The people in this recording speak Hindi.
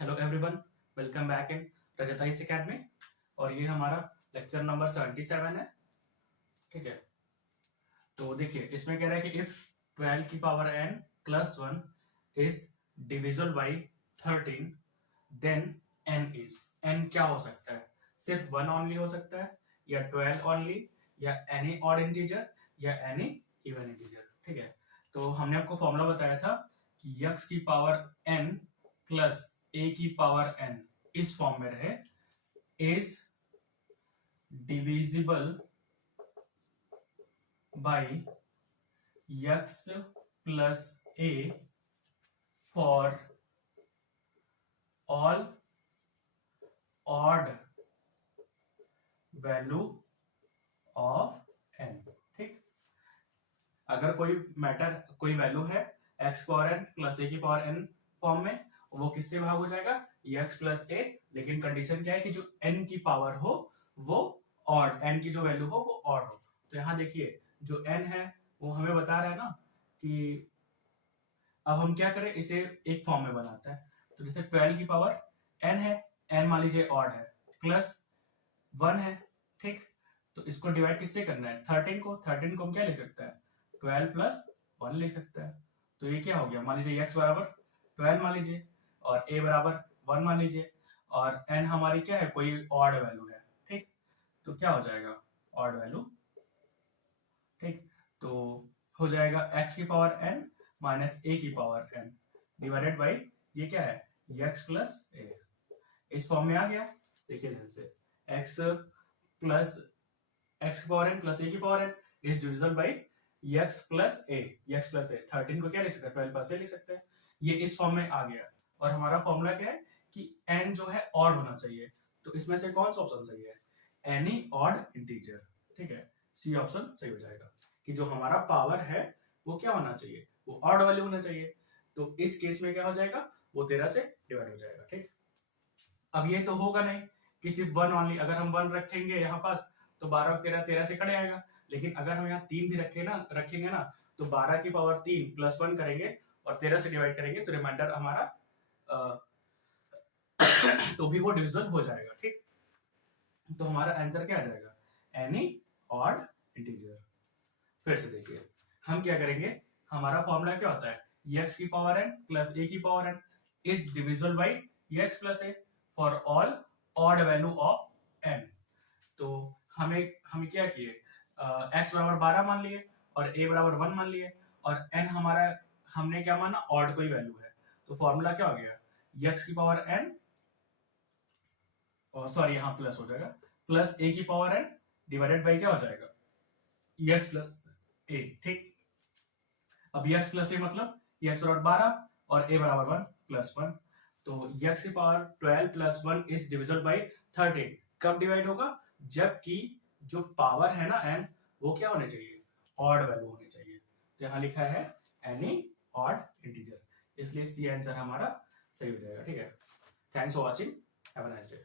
Hello everyone, welcome back in रजताइस एकेडमी। और ये हमारा लेक्चर नंबर 77 है। ठीक है, तो देखिए इसमें कह रहा है कि इफ 12 की power n plus 1 is divisible by 13 then n is. n क्या हो सकता है? सिर्फ 1 ओनली हो सकता है, या 12 ओनली, या एनी ऑड इंटीजर, या एनी इवन इंटीजर। ठीक है, तो हमने आपको फॉर्मूला बताया था कि x की पावर n प्लस a की पावर n इस फॉर्म में रहे is divisible by x plus a for all odd value of n। ठीक, अगर कोई वैल्यू है x power n plus a की पावर n फॉर्म में, वो किससे भाग हो जाएगा? x plus a। लेकिन कंडीशन क्या है कि जो n की पावर हो वो ऑड, n की जो वैल्यू हो वो ऑड हो। तो यहां देखिए जो n है वो हमें बता रहा है ना कि अब हम क्या करें, इसे एक फॉर्म में बनाते हैं। तो जैसे 12 की पावर n है, n मान लीजिए ऑड है, प्लस 1 है। ठीक, तो इसको डिवाइड किससे करना है? 13 को हम क्या लिख सकते हैं? 12 प्लस 1 लिख सकते हैं। तो ये क्या हो गया? मान लीजिए x बराबर 12 मान लीजिए, और a बराबर 1 मान लीजिए, और n हमारी क्या है? कोई ऑड वैल्यू है। ठीक, तो क्या हो जाएगा? Odd value. ठीक, तो हो जाएगा x की पावर n माइनस a की पावर n डिवाइडेड बाई ये क्या है? x plus a। इस फॉर्म में आ गया। देखिए ध्यान से, x प्लस x की पावर n प्लस a की power n is divisible by x plus a। x plus a 13 को क्या लिख सकते हैं? 12 प्लस a लिख सकते हैं। ये इस फॉर्म में आ गया। और हमारा फॉर्मूला क्या है कि n जो है ऑड होना चाहिए। तो इसमें से कौन सा ऑप्शन सही है? Any odd integer. ठीक है, सी ऑप्शन सही हो जाएगा कि जो हमारा पावर है वो क्या होना चाहिए? वो ऑड वैल्यू होना चाहिए। तो इस केस में क्या हो जाएगा? वो 13 से डिवाइड हो जाएगा। ठीक, अब ये तो होगा नहीं कि सिर्फ 1 ओनली। अगर हम 1 रखेंगे यहाँ पास तो 12 और 13 13 से कट जाएगा। लेकिन अगर हम यहाँ 3 भी रखेंगे ना, तो 12 की पावर 3 प्लस 1 करेंगे और 13 से डिवाइड करेंगे तो रिमाइंडर हमारा तो भी वो डिविजिबल हो जाएगा। ठीक, तो हमारा आंसर क्या आ जाएगा? Any odd integer. फिर से देखिए हम क्या करेंगे, हमारा फॉर्मूला क्या होता है? x की पावर n प्लस a की power n is divisible by x plus a for all odd value of n। तो हमें क्या किए, x बराबर 12 मान लिए और a बराबर 1 मान लिए, और n हमारा हमने क्या माना? ऑड कोई वैल्यू है। तो फॉर्मूला क्या हो गया? x की पावर n, सॉरी यहाँ प्लस हो जाएगा, प्लस a की पावर n डिवाइडेड बाई क्या हो जाएगा? x plus a। ठीक, अब x प्लस a मतलब x बराबर 12 और a बराबर 1 प्लस 1। तो x की power 12 plus 1 is divisible by 13। कब डिवाइड होगा? जबकि जो पावर है ना n, वो क्या होने चाहिए? ऑड वैल्यू होनी चाहिए। तो यहाँ लिखा है एनी ऑड इंटीजर, इसलिए सी आंसर हमारा सही हो जाएगा। ठीक है, thanks for watching, have a nice day.